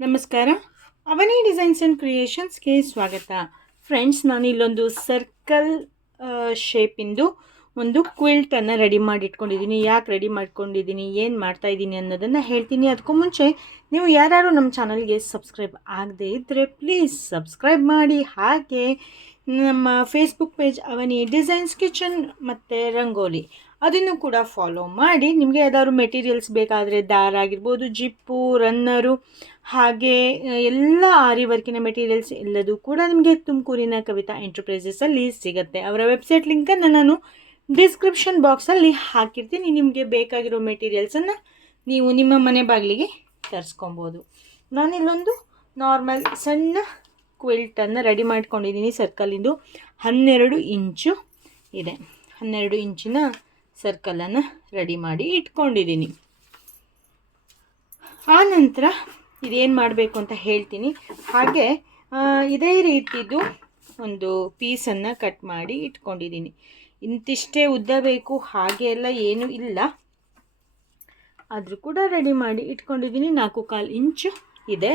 ನಮಸ್ಕಾರ. ಅವನಿ designs and ಕ್ರಿಯೇಷನ್ಸ್ಗೆ ಸ್ವಾಗತ. Friends ನಾನು ಇಲ್ಲೊಂದು ಸರ್ಕಲ್ ಶೇಪಿಂದು ಒಂದು ಕ್ವಿಲ್ಟನ್ನು ರೆಡಿ ಮಾಡಿ ಇಟ್ಕೊಂಡಿದ್ದೀನಿ ಯಾಕೆ ರೆಡಿ ಮಾಡ್ಕೊಂಡಿದ್ದೀನಿ ಏನು ಮಾಡ್ತಾ ಇದ್ದೀನಿ ಅನ್ನೋದನ್ನು ಹೇಳ್ತೀನಿ. ಅದಕ್ಕೂ ಮುಂಚೆ ನೀವು ಯಾರ್ಯಾರು ನಮ್ಮ ಚಾನಲ್ಗೆ ಸಬ್ಸ್ಕ್ರೈಬ್ ಆಗದೇ ಇದ್ದರೆ ಪ್ಲೀಸ್ ಸಬ್ಸ್ಕ್ರೈಬ್ ಮಾಡಿ. ಹಾಗೆ ನಮ್ಮ Facebook page Avani designs kitchen ಮತ್ತು ರಂಗೋಲಿ. ಅದನ್ನು ಕೂಡ ಫಾಲೋ ಮಾಡಿ. ನಿಮಗೆ ಯಾವ್ದಾದ್ರು ಮೆಟೀರಿಯಲ್ಸ್ ಬೇಕಾದರೆ ದಾರ ಆಗಿರ್ಬೋದು, ಜಿಪ್ಪು ರನ್ನರು ಹಾಗೆ ಎಲ್ಲ ಆರಿ ವರ್ಕಿನ ಮೆಟೀರಿಯಲ್ಸ್ ಎಲ್ಲದೂ ಕೂಡ ನಿಮಗೆ ತುಮಕೂರಿನ ಕವಿತಾ ಎಂಟರ್ಪ್ರೈಸಸಲ್ಲಿ ಸಿಗುತ್ತೆ. ಅವರ ವೆಬ್ಸೈಟ್ ಲಿಂಕನ್ನು ನಾನು ಡಿಸ್ಕ್ರಿಪ್ಷನ್ ಬಾಕ್ಸಲ್ಲಿ ಹಾಕಿರ್ತೀನಿ. ನಿಮಗೆ ಬೇಕಾಗಿರೋ ಮೆಟೀರಿಯಲ್ಸನ್ನು ನೀವು ನಿಮ್ಮ ಮನೆ ಬಾಗಿಲಿಗೆ ತರಿಸ್ಕೊಬೋದು. ನಾನಿಲ್ಲೊಂದು ನಾರ್ಮಲ್ ಸಣ್ಣ ಕ್ವಿಲ್ಟನ್ನು ರೆಡಿ ಮಾಡ್ಕೊಂಡಿದ್ದೀನಿ. ಸರ್ಕಲಿಂದು ಹನ್ನೆರಡು ಇಂಚು ಇದೆ. ಹನ್ನೆರಡು ಇಂಚಿನ ಸರ್ಕಲನ್ನು ರೆಡಿ ಮಾಡಿ ಇಟ್ಕೊಂಡಿದ್ದೀನಿ. ಆ ನಂತರ ಇದೇನು ಮಾಡಬೇಕು ಅಂತ ಹೇಳ್ತೀನಿ. ಹಾಗೆ ಇದೇ ರೀತಿದು ಒಂದು ಪೀಸನ್ನು ಕಟ್ ಮಾಡಿ ಇಟ್ಕೊಂಡಿದ್ದೀನಿ. ಇಂತಿಷ್ಟೇ ಉದ್ದ ಬೇಕು, ಹಾಗೆ ಎಲ್ಲ ಏನೂ ಇಲ್ಲ. ಆದರೂ ಕೂಡ ರೆಡಿ ಮಾಡಿ ಇಟ್ಕೊಂಡಿದ್ದೀನಿ. ನಾಲ್ಕು ಕಾಲು ಇಂಚು ಇದೆ.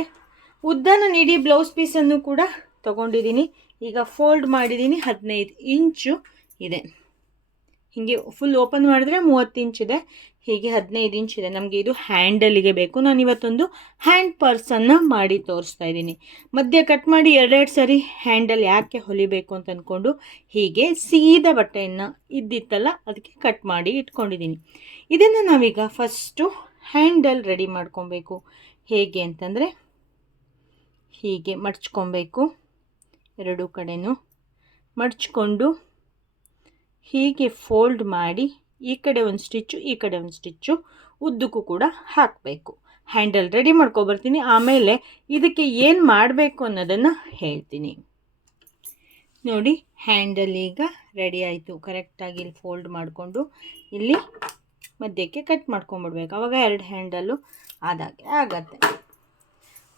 ಉದ್ದನ ನೀಡಿ ಬ್ಲೌಸ್ ಪೀಸನ್ನು ಕೂಡ ತಗೊಂಡಿದ್ದೀನಿ. ಈಗ ಫೋಲ್ಡ್ ಮಾಡಿದ್ದೀನಿ. ಹದಿನೈದು ಇಂಚು ಇದೆ. ಹೀಗೆ ಫುಲ್ ಓಪನ್ ಮಾಡಿದ್ರೆ ಮೂವತ್ತು ಇಂಚಿದೆ ಹೀಗೆ ಹದಿನೈದು ಇಂಚಿದೆ ನಮಗೆ ಇದು ಹ್ಯಾಂಡಲಿಗೆ ಬೇಕು. ನಾನು ಇವತ್ತೊಂದು ಹ್ಯಾಂಡ್ ಪರ್ಸನ್ನು ಮಾಡಿ ತೋರಿಸ್ತಾ ಇದ್ದೀನಿ. ಮಧ್ಯ ಕಟ್ ಮಾಡಿ ಎರಡೆರಡು ಸರಿ ಹ್ಯಾಂಡಲ್ ಯಾಕೆ ಹೊಲಿಬೇಕು ಅಂತ ಅಂದ್ಕೊಂಡು ಹೀಗೆ ಸೀದಾ ಬಟ್ಟೆಯನ್ನು ಇದ್ದಿತ್ತಲ್ಲ, ಅದಕ್ಕೆ ಕಟ್ ಮಾಡಿ ಇಟ್ಕೊಂಡಿದ್ದೀನಿ. ಇದನ್ನು ನಾವೀಗ ಫಸ್ಟು ಹ್ಯಾಂಡಲ್ ರೆಡಿ ಮಾಡ್ಕೊಬೇಕು. ಹೇಗೆ ಅಂತಂದರೆ ಹೀಗೆ ಮಡ್ಚ್ಕೊಬೇಕು. ಎರಡೂ ಕಡೆಯೂ ಮಡ್ಚ್ಕೊಂಡು ಹೀಗೆ ಫೋಲ್ಡ್ ಮಾಡಿ ಈ ಕಡೆ ಒಂದು ಸ್ಟಿಚ್ಚು, ಈ ಕಡೆ ಒಂದು ಸ್ಟಿಚ್ಚು ಉದ್ದಕ್ಕೂ ಕೂಡ ಹಾಕಬೇಕು. ಹ್ಯಾಂಡಲ್ ರೆಡಿ ಮಾಡ್ಕೊಬರ್ತೀನಿ. ಆಮೇಲೆ ಇದಕ್ಕೆ ಏನು ಮಾಡಬೇಕು ಅನ್ನೋದನ್ನು ಹೇಳ್ತೀನಿ. ನೋಡಿ, ಹ್ಯಾಂಡಲ್ ಈಗ ರೆಡಿ ಆಯಿತು. ಕರೆಕ್ಟಾಗಿ ಇಲ್ಲಿ ಫೋಲ್ಡ್ ಮಾಡಿಕೊಂಡು ಇಲ್ಲಿ ಮಧ್ಯಕ್ಕೆ ಕಟ್ ಮಾಡ್ಕೊಂಬಿಡ್ಬೇಕು. ಆವಾಗ ಎರಡು ಹ್ಯಾಂಡಲ್ಲು ಆದಾಗೆ ಆಗತ್ತೆ.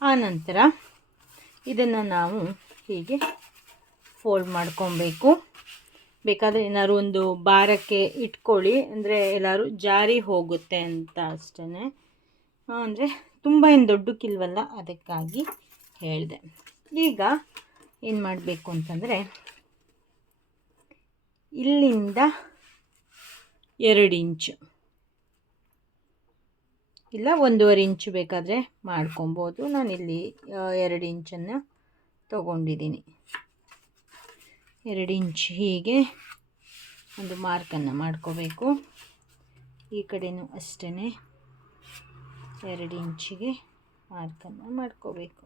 ಆನಂತರ ಇದನ್ನು ನಾವು ಹೀಗೆ ಫೋಲ್ಡ್ ಮಾಡ್ಕೊಬೇಕು. ಬೇಕಾದರೆ ಏನಾದ್ರು ಒಂದು ಭಾರಕ್ಕೆ ಇಟ್ಕೊಳ್ಳಿ. ಅಂದರೆ ಎಲ್ಲರೂ ಜಾರಿ ಹೋಗುತ್ತೆ ಅಂತ ಅಷ್ಟೇ ಅಂದರೆ ತುಂಬ ಏನು ದೊಡ್ಡಕ್ಕಿಲ್ವಲ್ಲ ಅದಕ್ಕಾಗಿ ಹೇಳಿದೆ. ಈಗ ಏನು ಮಾಡಬೇಕು ಅಂತಂದರೆ ಇಲ್ಲಿಂದ ಎರಡು ಇಂಚು. ಇಲ್ಲ, ಒಂದೂವರೆ ಇಂಚು ಬೇಕಾದರೆ ಮಾಡ್ಕೊಬೋದು. ನಾನಿಲ್ಲಿ ಎರಡು ಇಂಚನ್ನು ತಗೊಂಡಿದ್ದೀನಿ. ಎರಡು ಇಂಚ್ ಹೀಗೆ ಒಂದು ಮಾರ್ಕನ್ನು ಮಾಡ್ಕೋಬೇಕು. ಈ ಕಡೆಯೂ ಅಷ್ಟೇ ಎರಡು ಇಂಚಿಗೆ ಮಾರ್ಕನ್ನು ಮಾಡ್ಕೋಬೇಕು.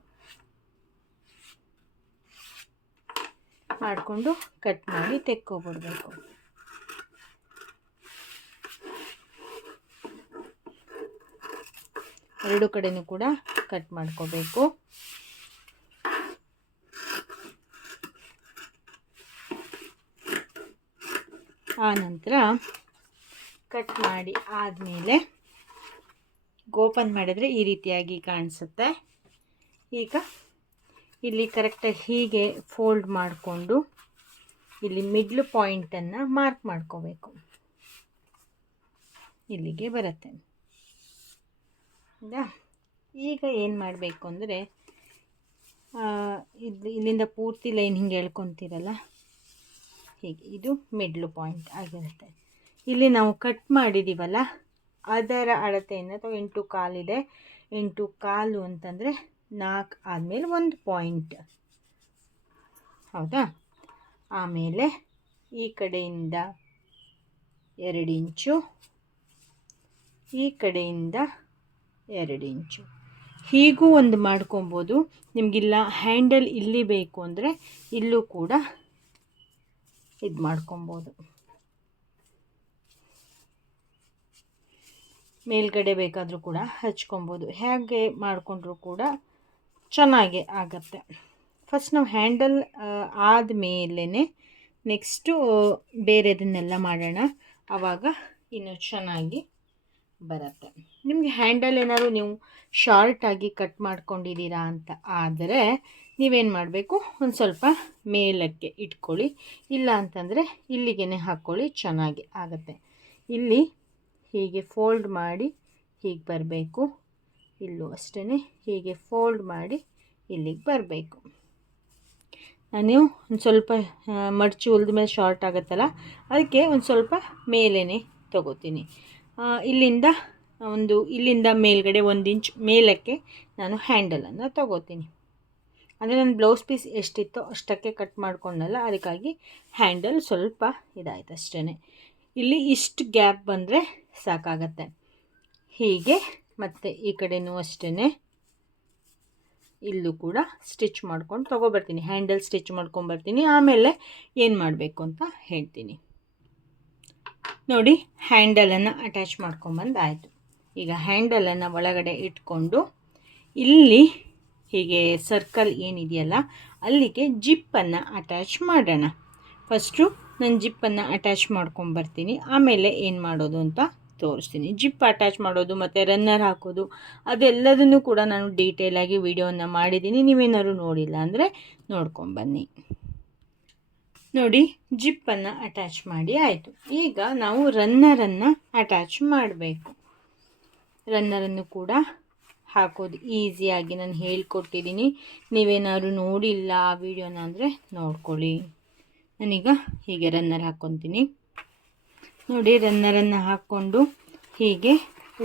ಮಾಡಿಕೊಂಡು ಕಟ್ ಮಾಡಿ ತೆಕ್ಕೊಬಿಡ್ಬೇಕು. ಎರಡು ಕಡೆಯೂ ಕೂಡ ಕಟ್ ಮಾಡ್ಕೋಬೇಕು. ಆ ನಂತರ ಕಟ್ ಮಾಡಿ ಆದಮೇಲೆ ಓಪನ್ ಮಾಡಿದರೆ ಈ ರೀತಿಯಾಗಿ ಕಾಣಿಸುತ್ತೆ. ಈಗ ಇಲ್ಲಿ ಕರೆಕ್ಟಾಗಿ ಹೀಗೆ ಫೋಲ್ಡ್ ಮಾಡಿಕೊಂಡು ಇಲ್ಲಿ ಮಿಡ್ಲ್ ಪಾಯಿಂಟನ್ನು ಮಾರ್ಕ್ ಮಾಡ್ಕೋಬೇಕು. ಇಲ್ಲಿಗೆ ಬರುತ್ತೆ. ಈಗ ಏನು ಮಾಡಬೇಕು ಅಂದರೆ ಇಲ್ಲಿ ಇಲ್ಲಿಂದ ಪೂರ್ತಿ ಲೈನ್ ಹಿಂಗೆ ಎಳ್ಕೊತೀರಲ್ಲ? ಹೀಗೆ ಇದು ಮಿಡ್ಲು ಪಾಯಿಂಟ್ ಆಗಿರುತ್ತೆ. ಇಲ್ಲಿ ನಾವು ಕಟ್ ಮಾಡಿದ್ದೀವಲ್ಲ ಅದರ ಅಳತೆಯನ್ನು ಅಥವಾ ಎಂಟು ಕಾಲಿದೆ ಎಂಟು ಕಾಲು ಅಂತಂದರೆ ನಾಲ್ಕು ಆದಮೇಲೆ ಒಂದು ಪಾಯಿಂಟ್ ಹೌದಾ? ಆಮೇಲೆ ಈ ಕಡೆಯಿಂದ ಎರಡು ಇಂಚು, ಈ ಕಡೆಯಿಂದ ಎರಡು ಇಂಚು. ಹೀಗೂ ಒಂದು ಮಾಡ್ಕೊಬೋದು. ನಿಮಗಿಲ್ಲ ಹ್ಯಾಂಡಲ್ ಇಲ್ಲಿ ಬೇಕು ಅಂದರೆ ಇಲ್ಲೂ ಕೂಡ ಇದು ಮಾಡ್ಕೊಬೋದು. ಮೇಲ್ಗಡೆ ಬೇಕಾದರೂ ಕೂಡ ಹಚ್ಕೊಬೋದು. ಹೇಗೆ ಮಾಡಿಕೊಂಡ್ರೂ ಕೂಡ ಚೆನ್ನಾಗೆ ಆಗತ್ತೆ. ಫಸ್ಟ್ ನಾವು ಹ್ಯಾಂಡಲ್ ಆದಮೇಲೆ ನೆಕ್ಸ್ಟು ಬೇರೆದನ್ನೆಲ್ಲ ಮಾಡೋಣ. ಆವಾಗ ಇನ್ನು ಚೆನ್ನಾಗಿ ಬರುತ್ತೆ. ನಿಮಗೆ ಹ್ಯಾಂಡಲ್ ಏನಾದ್ರು ನೀವು ಶಾರ್ಟಾಗಿ ಕಟ್ ಮಾಡ್ಕೊಂಡಿದ್ದೀರಾ ಅಂತ ಆದರೆ ನೀವೇನು ಮಾಡಬೇಕು? ಒಂದು ಸ್ವಲ್ಪ ಮೇಲಕ್ಕೆ ಇಟ್ಕೊಳ್ಳಿ. ಇಲ್ಲ ಅಂತಂದರೆ ಇಲ್ಲಿಗೆ ಹಾಕ್ಕೊಳ್ಳಿ ಚೆನ್ನಾಗಿ ಆಗುತ್ತೆ. ಇಲ್ಲಿ ಹೀಗೆ ಫೋಲ್ಡ್ ಮಾಡಿ ಹೀಗೆ ಬರಬೇಕು. ಇಲ್ಲೂ ಅಷ್ಟೇ ಹೀಗೆ ಫೋಲ್ಡ್ ಮಾಡಿ ಇಲ್ಲಿಗೆ ಬರಬೇಕು. ನಾನು ಒಂದು ಸ್ವಲ್ಪ ಮಡ್ಚಿ ಹೊಲ್ದ ಮೇಲೆ ಶಾರ್ಟ್ ಆಗುತ್ತಲ್ಲ, ಅದಕ್ಕೆ ಒಂದು ಸ್ವಲ್ಪ ಮೇಲೇ ತಗೋತೀನಿ. ಇಲ್ಲಿಂದ ಒಂದು, ಇಲ್ಲಿಂದ ಮೇಲ್ಗಡೆ ಒಂದು ಇಂಚ್ ಮೇಲಕ್ಕೆ ನಾನು ಹ್ಯಾಂಡಲನ್ನು ತಗೋತೀನಿ. ಅಂದರೆ ನನ್ನ ಬ್ಲೌಸ್ ಪೀಸ್ ಎಷ್ಟಿತ್ತೋ ಅಷ್ಟಕ್ಕೆ ಕಟ್ ಮಾಡ್ಕೊಂಡಲ್ಲ, ಅದಕ್ಕಾಗಿ ಹ್ಯಾಂಡಲ್ ಸ್ವಲ್ಪ ಇದಾಯಿತು ಅಷ್ಟೇ ಇಲ್ಲಿ ಇಷ್ಟು ಗ್ಯಾಪ್ ಬಂದರೆ ಸಾಕಾಗತ್ತೆ. ಹೀಗೆ ಮತ್ತು ಈ ಕಡೆನೂ ಅಷ್ಟೇ ಇಲ್ಲೂ ಕೂಡ ಸ್ಟಿಚ್ ಮಾಡ್ಕೊಂಡು ತೊಗೊಬರ್ತೀನಿ, ಹ್ಯಾಂಡಲ್ ಸ್ಟಿಚ್ ಮಾಡ್ಕೊಂಬರ್ತೀನಿ, ಆಮೇಲೆ ಏನು ಮಾಡಬೇಕು ಅಂತ ಹೇಳ್ತೀನಿ. ನೋಡಿ, ಹ್ಯಾಂಡಲನ್ನು ಅಟ್ಯಾಚ್ ಮಾಡ್ಕೊಂಬಂದು ಆಯಿತು ಈಗ ಹ್ಯಾಂಡಲನ್ನು ಒಳಗಡೆ ಇಟ್ಕೊಂಡು ಇಲ್ಲಿ ಹೀಗೆ ಸರ್ಕಲ್ ಏನಿದೆಯಲ್ಲ, ಅಲ್ಲಿಗೆ ಜಿಪ್ಪನ್ನು ಅಟ್ಯಾಚ್ ಮಾಡೋಣ. ಫಸ್ಟು ನಾನು ಜಿಪ್ಪನ್ನು ಅಟ್ಯಾಚ್ ಮಾಡ್ಕೊಂಬರ್ತೀನಿ ಆಮೇಲೆ ಏನು ಮಾಡೋದು ಅಂತ ತೋರಿಸ್ತೀನಿ. ಜಿಪ್ ಅಟ್ಯಾಚ್ ಮಾಡೋದು, ಮತ್ತು ರನ್ನರ್ ಹಾಕೋದು, ಅದೆಲ್ಲದನ್ನು ಕೂಡ ನಾನು ಡೀಟೇಲಾಗಿ ವಿಡಿಯೋನ ಮಾಡಿದ್ದೀನಿ. ನೀವೇನಾದ್ರು ನೋಡಿಲ್ಲ ಅಂದರೆ ನೋಡ್ಕೊಂಬನ್ನಿ ನೋಡಿ ಜಿಪ್ಪನ್ನು ಅಟ್ಯಾಚ್ ಮಾಡಿ ಆಯಿತು. ಈಗ ನಾವು ರನ್ನರನ್ನು ಅಟ್ಯಾಚ್ ಮಾಡಬೇಕು. ರನ್ನರನ್ನು ಕೂಡ ಹಾಕೋದು ಈಸಿಯಾಗಿ ನಾನು ಹೇಳ್ಕೊಟ್ಟಿದ್ದೀನಿ ನೀವೇನಾದ್ರು ನೋಡಿಲ್ಲ ಆ ವಿಡಿಯೋನ ಅಂದರೆ ನೋಡ್ಕೊಳ್ಳಿ. ನಾನೀಗ ಹೀಗೆ ರನ್ನರ್ ಹಾಕ್ಕೊತೀನಿ ನೋಡಿ ರನ್ನರನ್ನು ಹಾಕ್ಕೊಂಡು ಹೀಗೆ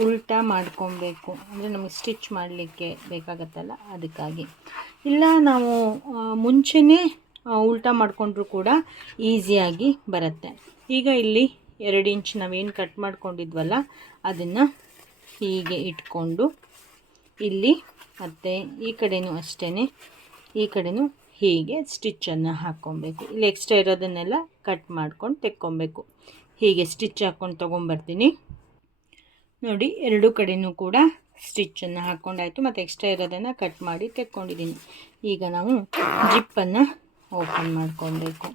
ಉಲ್ಟಾ ಮಾಡ್ಕೊಬೇಕು. ಅಂದರೆ ನಮಗೆ ಸ್ಟಿಚ್ ಮಾಡಲಿಕ್ಕೆ ಬೇಕಾಗತ್ತಲ್ಲ ಅದಕ್ಕಾಗಿ. ಇಲ್ಲ ನಾವು ಮುಂಚೆನೇ ಉಲ್ಟಾ ಮಾಡಿಕೊಂಡ್ರೂ ಕೂಡ ಈಸಿಯಾಗಿ ಬರುತ್ತೆ. ಈಗ ಇಲ್ಲಿ ಎರಡು ಇಂಚ್ ನಾವೇನು ಕಟ್ ಮಾಡ್ಕೊಂಡಿದ್ವಲ್ಲ, ಅದನ್ನು ಹೀಗೆ ಇಟ್ಕೊಂಡು ಇಲ್ಲಿ, ಮತ್ತು ಈ ಕಡೆಯೂ ಅಷ್ಟೇ ಈ ಕಡೆಯೂ ಹೀಗೆ ಸ್ಟಿಚ್ಚನ್ನು ಹಾಕ್ಕೊಬೇಕು. ಇಲ್ಲಿ ಎಕ್ಸ್ಟ್ರಾ ಇರೋದನ್ನೆಲ್ಲ ಕಟ್ ಮಾಡ್ಕೊಂಡು ತೆಕ್ಕೊಬೇಕು. ಹೀಗೆ ಸ್ಟಿಚ್ ಹಾಕ್ಕೊಂಡು ತೊಗೊಂಬರ್ತೀನಿ. ನೋಡಿ, ಎರಡೂ ಕಡೆಯೂ ಕೂಡ ಸ್ಟಿಚ್ಚನ್ನು ಹಾಕ್ಕೊಂಡಾಯಿತು. ಮತ್ತು ಎಕ್ಸ್ಟ್ರಾ ಇರೋದನ್ನು ಕಟ್ ಮಾಡಿ ತೆಕ್ಕೊಂಡಿದ್ದೀನಿ. ಈಗ ನಾವು ಜಿಪ್ಪನ್ನು ಓಪನ್ ಮಾಡ್ಕೊಬೇಕು.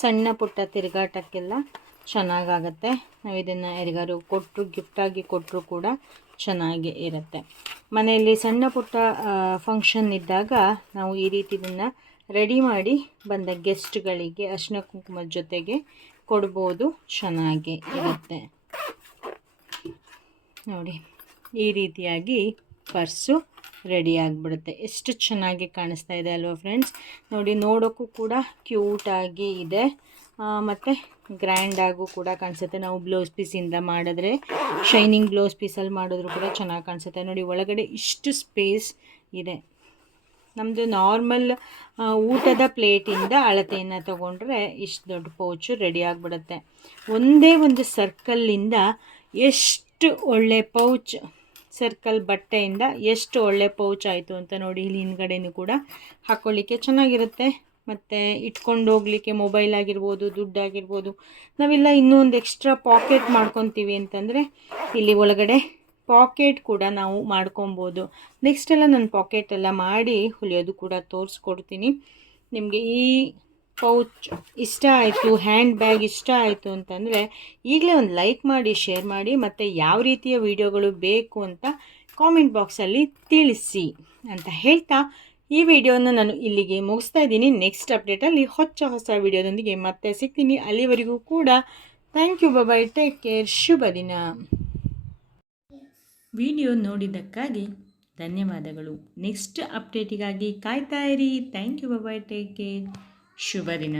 ಸಣ್ಣ ಪುಟ್ಟ ತಿರುಗಾಟಕ್ಕೆಲ್ಲ ಚೆನ್ನಾಗಾಗತ್ತೆ. ನಾವು ಇದನ್ನು ಯಾರಿಗಾರು ಕೊಟ್ಟರು ಗಿಫ್ಟಾಗಿ ಕೊಟ್ಟರು ಕೂಡ ಚೆನ್ನಾಗಿ ಇರುತ್ತೆ. ಮನೆಯಲ್ಲಿ ಸಣ್ಣ ಪುಟ್ಟ ಫಂಕ್ಷನ್ ಇದ್ದಾಗ ನಾವು ಈ ರೀತಿ ಇದನ್ನು ರೆಡಿ ಮಾಡಿ ಬಂದ ಗೆಸ್ಟ್ಗಳಿಗೆ ಅರಿಶಿನ ಕುಂಕುಮದ ಜೊತೆಗೆ ಕೊಡ್ಬೋದು. ಚೆನ್ನಾಗಿ ಇರುತ್ತೆ. ನೋಡಿ, ಈ ರೀತಿಯಾಗಿ ಪರ್ಸು ರೆಡಿ ಆಗಿಬಿಡುತ್ತೆ. ಎಷ್ಟು ಚೆನ್ನಾಗಿ ಕಾಣಿಸ್ತಾ ಇದೆ ಅಲ್ವಾ ಫ್ರೆಂಡ್ಸ್ ನೋಡಿ, ನೋಡೋಕ್ಕೂ ಕೂಡ ಕ್ಯೂಟಾಗಿ ಇದೆ. ಮತ್ತು ಗ್ರ್ಯಾಂಡಾಗೂ ಕೂಡ ಕಾಣಿಸುತ್ತೆ. ನಾವು ಬ್ಲೌಸ್ ಪೀಸಿಂದ ಮಾಡಿದ್ರೆ ಶೈನಿಂಗ್ ಬ್ಲೌಸ್ ಪೀಸಲ್ಲಿ ಮಾಡಿದ್ರು ಕೂಡ ಚೆನ್ನಾಗಿ ಕಾಣಿಸುತ್ತೆ. ನೋಡಿ, ಒಳಗಡೆ ಇಷ್ಟು ಸ್ಪೇಸ್ ಇದೆ. ನಮ್ಮದು ನಾರ್ಮಲ್ ಊಟದ ಪ್ಲೇಟಿಂದ ಅಳತೆಯನ್ನು ತಗೊಂಡ್ರೆ ಇಷ್ಟು ದೊಡ್ಡ ಪೌಚು ರೆಡಿ ಆಗಿಬಿಡುತ್ತೆ. ಒಂದೇ ಒಂದು ಸರ್ಕಲ್ಲಿಂದ ಎಷ್ಟು ಒಳ್ಳೆ ಪೌಚ್ ಸರ್ಕಲ್ ಬಟ್ಟೆಯಿಂದ ಎಷ್ಟು ಒಳ್ಳೆ ಪೌಚ್ ಆಯಿತು ಅಂತ ನೋಡಿ, ಇಲ್ಲಿ ಹಿಂದ್ಗಡೆನೂ ಕೂಡ ಹಾಕ್ಕೊಳ್ಳಿಕ್ಕೆ ಚೆನ್ನಾಗಿರುತ್ತೆ. ಮತ್ತು ಇಟ್ಕೊಂಡು ಹೋಗ್ಲಿಕ್ಕೆ ಮೊಬೈಲ್ ಆಗಿರ್ಬೋದು, ದುಡ್ಡಾಗಿರ್ಬೋದು. ನಾವೆಲ್ಲ ಇನ್ನೂ ಒಂದು ಎಕ್ಸ್ಟ್ರಾ ಪಾಕೆಟ್ ಮಾಡ್ಕೊತೀವಿ ಅಂತಂದರೆ ಇಲ್ಲಿ ಒಳಗಡೆ ಪಾಕೆಟ್ ಕೂಡ ನಾವು ಮಾಡ್ಕೊಬೋದು. ನೆಕ್ಸ್ಟ್ ಎಲ್ಲ ನಾನು ಪಾಕೆಟ್ ಎಲ್ಲ ಮಾಡಿ ಹೊಲಿಯೋದು ಕೂಡ ತೋರಿಸ್ಕೊಡ್ತೀನಿ. ನಿಮಗೆ ಈ ಪೌಚ್ ಇಷ್ಟ ಆಯಿತು ಹ್ಯಾಂಡ್ ಬ್ಯಾಗ್ ಇಷ್ಟ ಆಯಿತು ಅಂತಂದರೆ ಈಗಲೇ ಒಂದು ಲೈಕ್ ಮಾಡಿ ಶೇರ್ ಮಾಡಿ, ಮತ್ತು ಯಾವ ರೀತಿಯ ವಿಡಿಯೋಗಳು ಬೇಕು ಅಂತ ಕಾಮೆಂಟ್ ಬಾಕ್ಸಲ್ಲಿ ತಿಳಿಸಿ ಅಂತ ಹೇಳ್ತಾ ಈ ವಿಡಿಯೋನ ನಾನು ಇಲ್ಲಿಗೆ ಮುಗಿಸ್ತಾ ಇದ್ದೀನಿ. ನೆಕ್ಸ್ಟ್ ಅಪ್ಡೇಟಲ್ಲಿ ಹೊಚ್ಚ ಹೊಸ ವಿಡಿಯೋದೊಂದಿಗೆ ಮತ್ತೆ ಸಿಗ್ತೀನಿ. ಅಲ್ಲಿವರೆಗೂ ಕೂಡ thank you bye take care ಶುಭ ದಿನ. ವಿಡಿಯೋ ನೋಡಿದ್ದಕ್ಕಾಗಿ ಧನ್ಯವಾದಗಳು. ನೆಕ್ಸ್ಟ್ ಅಪ್ಡೇಟಿಗಾಗಿ ಕಾಯ್ತಾ ಇರಿ. Thank you bye take care ಶುಭ ದಿನ.